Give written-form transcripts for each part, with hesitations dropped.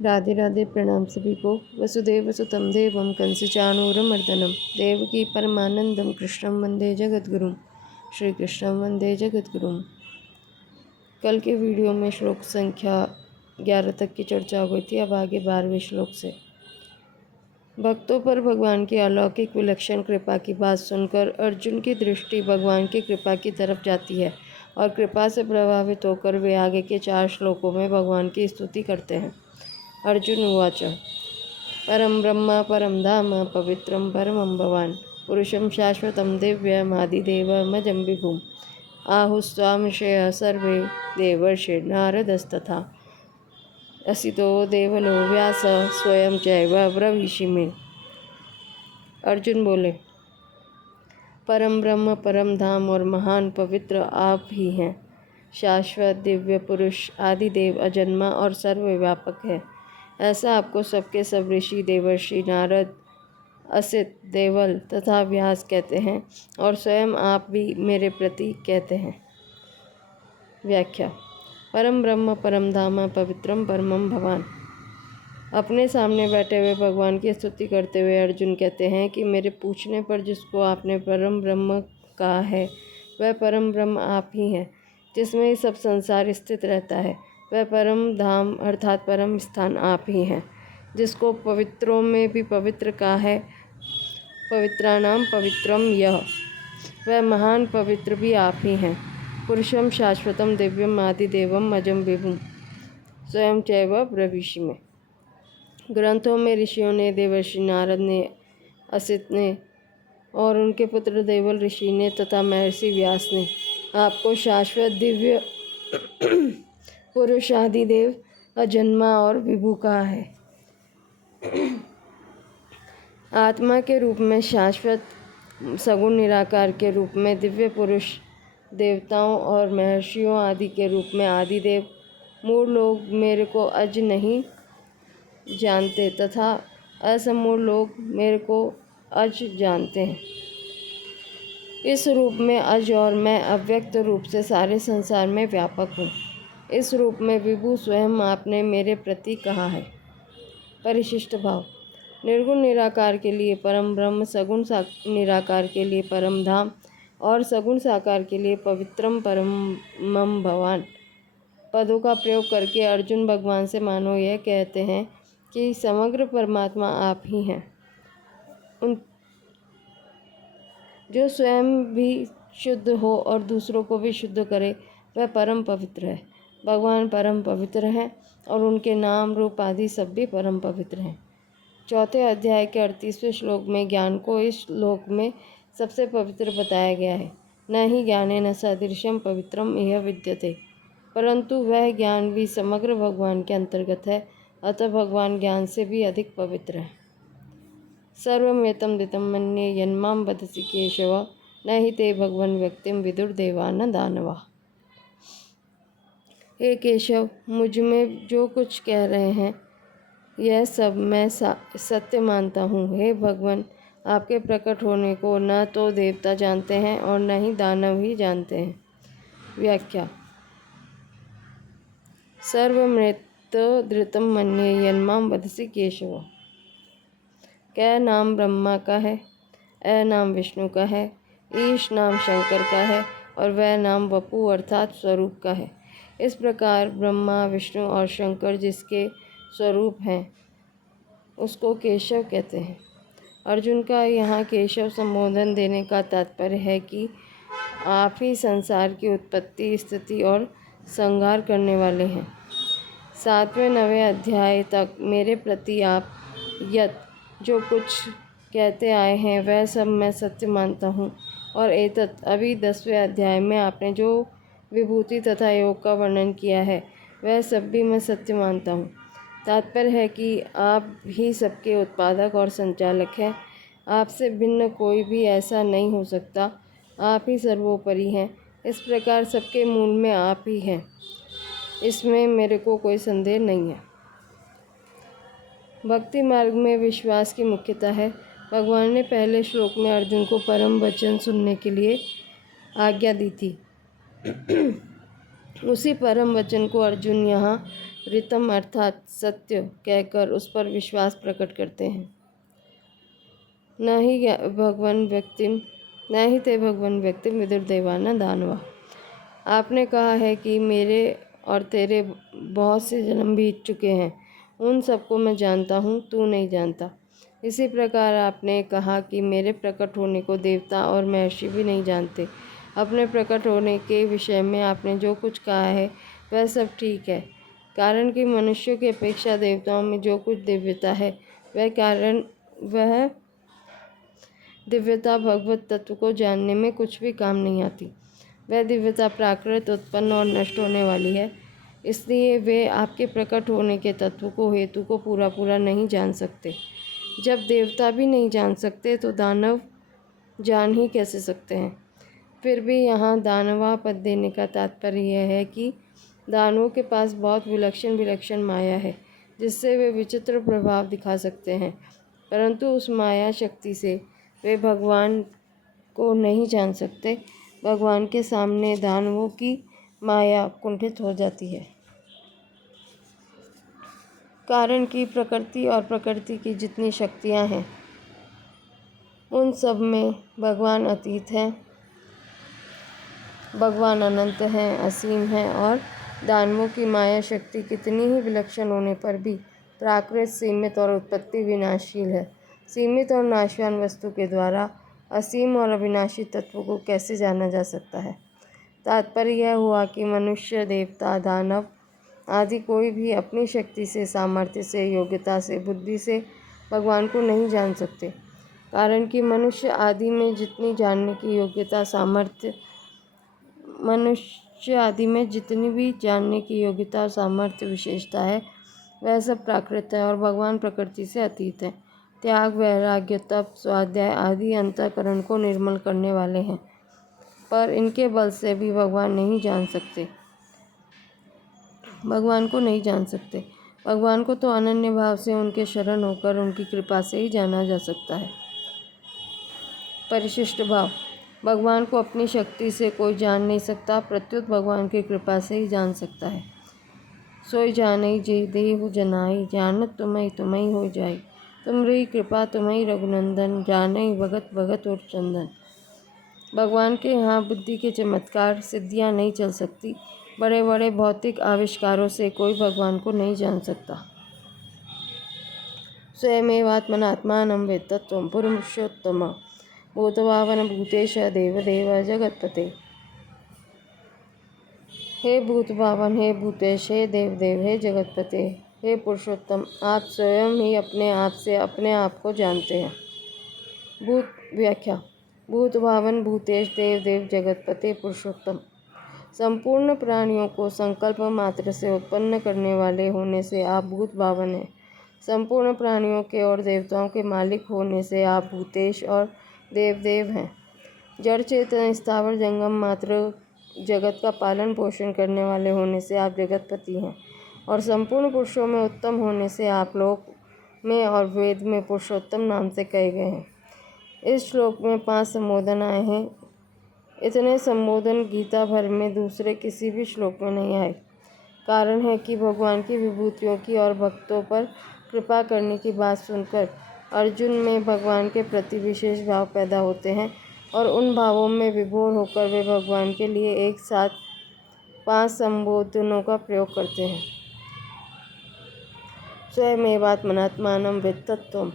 राधे राधे। प्रणाम सभी को। वसुदेव सुतं देवं कंसचाणूरमर्दनं देवकी परमानंदं कृष्णं वंदे जगद्गुरुं। श्री कृष्णं वंदे जगद्गुरुं। कल के वीडियो में श्लोक संख्या 11 तक की चर्चा हो गई थी। अब आगे 12वें श्लोक से। भक्तों पर भगवान की अलौकिक विलक्षण कृपा की बात सुनकर अर्जुन की दृष्टि भगवान की कृपा की तरफ जाती है और कृपा से प्रभावित होकर वे आगे के 4 श्लोकों में भगवान की स्तुति करते हैं। अर्जुन उवाच परम ब्रह्म परम धाम पवित्रं परमं भवान् पुरुषं शाश्वतं दिव्यमादिदेवमजं विभुम् आहुस्त्वांशय सर्वे देवर्षिर्नारदस्तथा असितो देवलो व्यास स्वयं चैव ब्रवीषि मे। अर्जुन बोले, परम ब्रह्म परम धाम और महान पवित्र आप ही हैं। शाश्वत दिव्य पुरुष आदिदेव अजन्मा और सर्वव्यापक है। ऐसा आपको सबके सब ऋषि देवर्षि नारद असित देवल तथा व्यास कहते हैं और स्वयं आप भी मेरे प्रति कहते हैं। व्याख्या। परम ब्रह्म परम धाम पवित्रम परमम भवान। अपने सामने बैठे हुए भगवान की स्तुति करते हुए अर्जुन कहते हैं कि मेरे पूछने पर जिसको आपने परम ब्रह्म कहा है वह परम ब्रह्म आप ही हैं, जिसमें सब संसार स्थित रहता है। वह परम धाम अर्थात परम स्थान आप ही हैं, जिसको पवित्रों में भी पवित्र कहा है। पवित्राणाम पवित्रम यह। वह महान पवित्र भी आप ही हैं। पुरुषम शाश्वतम दिव्यम आदिदेवम अजम विभुम स्वयं चैव ब्रवीषि में। ग्रंथों में ऋषियों ने, देवर्षि नारद ने, असित ने और उनके पुत्र देवल ऋषि ने तथा महर्षि व्यास ने आपको शाश्वत दिव्य पुरुष आदिदेव अजन्मा और विभु कहा है। आत्मा के रूप में शाश्वत, सगुण निराकार के रूप में दिव्य पुरुष, देवताओं और महर्षियों आदि के रूप में आदिदेव। मूढ़ लोग मेरे को अज नहीं जानते तथा असमूढ़ लोग मेरे को अज जानते हैं। इस रूप में अज और मैं अव्यक्त रूप से सारे संसार में व्यापक हूँ। इस रूप में विभु स्वयं आपने मेरे प्रति कहा है। परिशिष्ट भाव। निर्गुण निराकार के लिए परम ब्रह्म, सगुण निराकार के लिए परम धाम और सगुण साकार के लिए पवित्रम परमम भवान पदों का प्रयोग करके अर्जुन भगवान से मानो यह कहते हैं कि समग्र परमात्मा आप ही हैं। जो स्वयं भी शुद्ध हो और दूसरों को भी शुद्ध करे वह परम पवित्र है। भगवान परम पवित्र हैं और उनके नाम रूप आदि सब भी परम पवित्र हैं। चौथे अध्याय के 38वें श्लोक में ज्ञान को इस श्लोक में सबसे पवित्र बताया गया है। न ही ज्ञानेन सदृशं पवित्रम इह विद्यते, परंतु वह ज्ञान भी समग्र भगवान के अंतर्गत है, अतः भगवान ज्ञान से भी अधिक पवित्र है। सर्वमेतं दितं मन्ये यन्मां वदसि केशव, न हि ते भगवन् व्यक्तिं विदुर्देवा न दानवा। हे केशव, मुझ में जो कुछ कह रहे हैं यह सब मैं सत्य मानता हूँ। हे भगवान, आपके प्रकट होने को न तो देवता जानते हैं और न ही दानव ही जानते हैं। व्याख्या। सर्वमृत धृतम मन्ये यन्मां वदसि केशव। कै नाम ब्रह्मा का है, ए नाम विष्णु का है, ईश नाम शंकर का है और वह नाम वपु अर्थात स्वरूप का है। इस प्रकार ब्रह्मा, विष्णु और शंकर जिसके स्वरूप हैं उसको केशव कहते हैं। अर्जुन का यहाँ केशव संबोधन देने का तात्पर्य है कि आप ही संसार की उत्पत्ति, स्थिति और संहार करने वाले हैं। 7वें 9वें अध्याय तक मेरे प्रति आप यत जो कुछ कहते आए हैं वह सब मैं सत्य मानता हूँ और एतत् अभी 10वें अध्याय में आपने जो विभूति तथा योग का वर्णन किया है वह सब भी मैं सत्य मानता हूँ। तात्पर्य है कि आप ही सबके उत्पादक और संचालक हैं। आपसे भिन्न कोई भी ऐसा नहीं हो सकता। आप ही सर्वोपरि हैं। इस प्रकार सबके मूल में आप ही हैं, इसमें मेरे को कोई संदेह नहीं है। भक्ति मार्ग में विश्वास की मुख्यता है। भगवान ने पहले श्लोक में अर्जुन को परम वचन सुनने के लिए आज्ञा दी थी। उसी परम वचन को अर्जुन यहाँ ऋतम अर्थात सत्य कहकर उस पर विश्वास प्रकट करते हैं। न ही ते भगवान व्यक्ति विदुर देवाना दानवा। आपने कहा है कि मेरे और तेरे बहुत से जन्म बीत चुके हैं, उन सबको मैं जानता हूँ, तू नहीं जानता। इसी प्रकार आपने कहा कि मेरे प्रकट होने को देवता और महर्षि भी नहीं जानते। अपने प्रकट होने के विषय में आपने जो कुछ कहा है वह सब ठीक है, कारण कि मनुष्यों की अपेक्षा देवताओं में जो कुछ दिव्यता है वह दिव्यता भगवत तत्व को जानने में कुछ भी काम नहीं आती। वह दिव्यता प्राकृत, उत्पन्न और नष्ट होने वाली है, इसलिए वे आपके प्रकट होने के तत्व को, हेतु को पूरा पूरा नहीं जान सकते। जब देवता भी नहीं जान सकते तो दानव जान ही कैसे सकते हैं। फिर भी यहाँ दानवा पद देने का तात्पर्य यह है कि दानवों के पास बहुत विलक्षण विलक्षण माया है, जिससे वे विचित्र प्रभाव दिखा सकते हैं, परंतु उस माया शक्ति से वे भगवान को नहीं जान सकते। भगवान के सामने दानवों की माया कुंठित हो जाती है, कारण कि प्रकृति और प्रकृति की जितनी शक्तियाँ हैं उन सब में भगवान अतीत हैं, भगवान अनंत हैं, असीम हैं, और दानवों की माया शक्ति कितनी ही विलक्षण होने पर भी प्राकृत, सीमित और उत्पत्ति विनाशील है। सीमित और नाशवान वस्तु के द्वारा असीम और अविनाशी तत्व को कैसे जाना जा सकता है। तात्पर्य यह हुआ कि मनुष्य, देवता, दानव आदि कोई भी अपनी शक्ति से, सामर्थ्य से, योग्यता से, बुद्धि से भगवान को नहीं जान सकते, कारण कि मनुष्य आदि में जितनी भी जानने की योग्यता और सामर्थ्य विशेषता है वह सब प्राकृत है और भगवान प्रकृति से अतीत है। त्याग, वैराग्य, तप, स्वाध्याय आदि अंतःकरण को निर्मल करने वाले हैं, पर इनके बल से भी भगवान को नहीं जान सकते। भगवान को तो अनन्य भाव से उनके शरण होकर उनकी कृपा से ही जाना जा सकता है। परिशिष्ट भाव। भगवान को अपनी शक्ति से कोई जान नहीं सकता, प्रत्युत भगवान की कृपा से ही जान सकता है। सोई जानई जे देहु जनाई, जानत तुम्हें हो जाई। तुमरी कृपा तुम्हें रघुनंदन, जानई भगत भगत और चंदन। भगवान के यहाँ बुद्धि के चमत्कार, सिद्धियाँ नहीं चल सकती। बड़े बड़े भौतिक आविष्कारों से कोई भगवान को नहीं जान सकता। स्वयमेवात्मनात्मानं वेत्तत्वं पुरुषोत्तम, भूतभावन भूतेश देवदेव जगत्पते। हे भूतभावन, हे भूतेश, हे देवदेव, हे जगतपते, हे पुरुषोत्तम, आप स्वयं ही अपने आप से अपने आप को जानते हैं। भूत व्याख्या। भूतभावन, भूतेश, देवदेव, जगतपते, पुरुषोत्तम। संपूर्ण प्राणियों को संकल्प मात्र से उत्पन्न करने वाले होने से आप भूतभावन हैं। संपूर्ण प्राणियों के और देवताओं के मालिक होने से आप भूतेश और देवदेव हैं। जड़ चेतन स्थावर जंगम मात्र जगत का पालन पोषण करने वाले होने से आप जगतपति हैं, और संपूर्ण पुरुषों में उत्तम होने से आप लोक में और वेद में पुरुषोत्तम नाम से कहे गए हैं। इस श्लोक में 5 संबोधन आए हैं। इतने संबोधन गीता भर में दूसरे किसी भी श्लोक में नहीं आए। कारण है कि भगवान की विभूतियों की और भक्तों पर कृपा करने की बात सुनकर अर्जुन में भगवान के प्रति विशेष भाव पैदा होते हैं, और उन भावों में विभोर होकर वे भगवान के लिए एक साथ 5 संबोधनों का प्रयोग करते हैं। स्वयमेवात्मनात्मानं वेत्तत्वम्।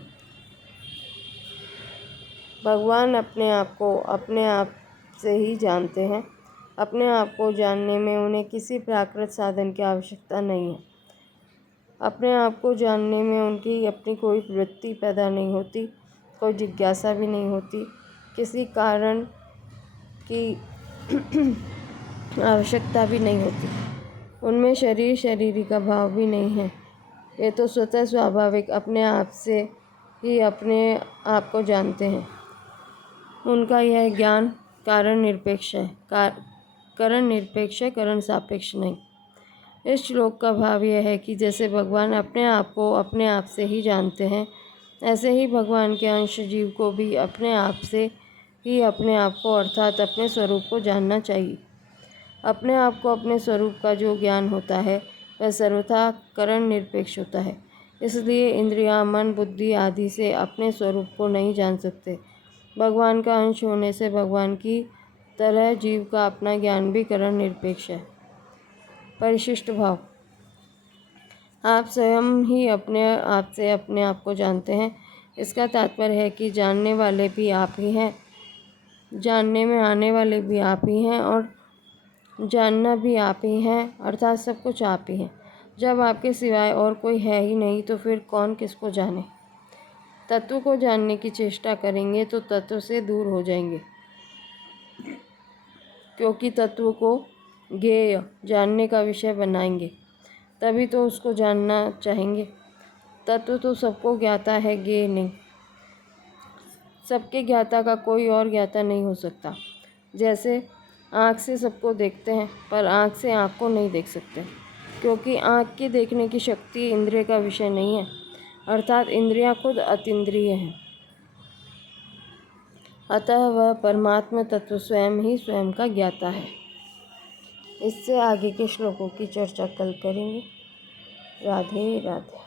भगवान अपने आप को अपने आप से ही जानते हैं। अपने आप को जानने में उन्हें किसी प्राकृत साधन की आवश्यकता नहीं है। अपने आप को जानने में उनकी अपनी कोई वृत्ति पैदा नहीं होती, कोई जिज्ञासा भी नहीं होती, किसी कारण की आवश्यकता भी नहीं होती। उनमें शरीरी का भाव भी नहीं है। ये तो स्वतः स्वाभाविक अपने आप से ही अपने आप को जानते हैं। उनका यह ज्ञान कारण निरपेक्ष है, करण सापेक्ष नहीं। इस श्लोक का भाव यह है कि जैसे भगवान अपने आप को अपने आप से ही जानते हैं, ऐसे ही भगवान के अंश जीव को भी अपने आप से ही अपने आप को अर्थात अपने स्वरूप को जानना चाहिए। अपने आप को अपने स्वरूप का जो ज्ञान होता है वह सर्वथा करण निरपेक्ष होता है। इसलिए इंद्रियां, मन, बुद्धि आदि से अपने स्वरूप को नहीं जान सकते। भगवान का अंश होने से भगवान की तरह जीव का अपना ज्ञान भी करण निरपेक्ष है। परिशिष्ट भाव। आप स्वयं ही अपने आप से अपने आप को जानते हैं। इसका तात्पर्य है कि जानने वाले भी आप ही हैं, जानने में आने वाले भी आप ही हैं और जानना भी आप ही हैं, अर्थात सब कुछ आप ही हैं। जब आपके सिवाय और कोई है ही नहीं तो फिर कौन किसको जाने। तत्व को जानने की चेष्टा करेंगे तो तत्व से दूर हो जाएंगे, क्योंकि तत्व को ज्ञेय जानने का विषय बनाएंगे, तभी तो उसको जानना चाहेंगे। तत्व तो सबको ज्ञाता है, ज्ञेय नहीं। सबके ज्ञाता का कोई और ज्ञाता नहीं हो सकता। जैसे आँख से सबको देखते हैं पर आँख से आँख को नहीं देख सकते, क्योंकि आँख की देखने की शक्ति इंद्रिय का विषय नहीं है, अर्थात इंद्रियां खुद अतीन्द्रिय हैं। अतः वह परमात्मा तत्व स्वयं ही स्वयं का ज्ञाता है। इससे आगे के श्लोकों की चर्चा कल करेंगे। राधे राधे।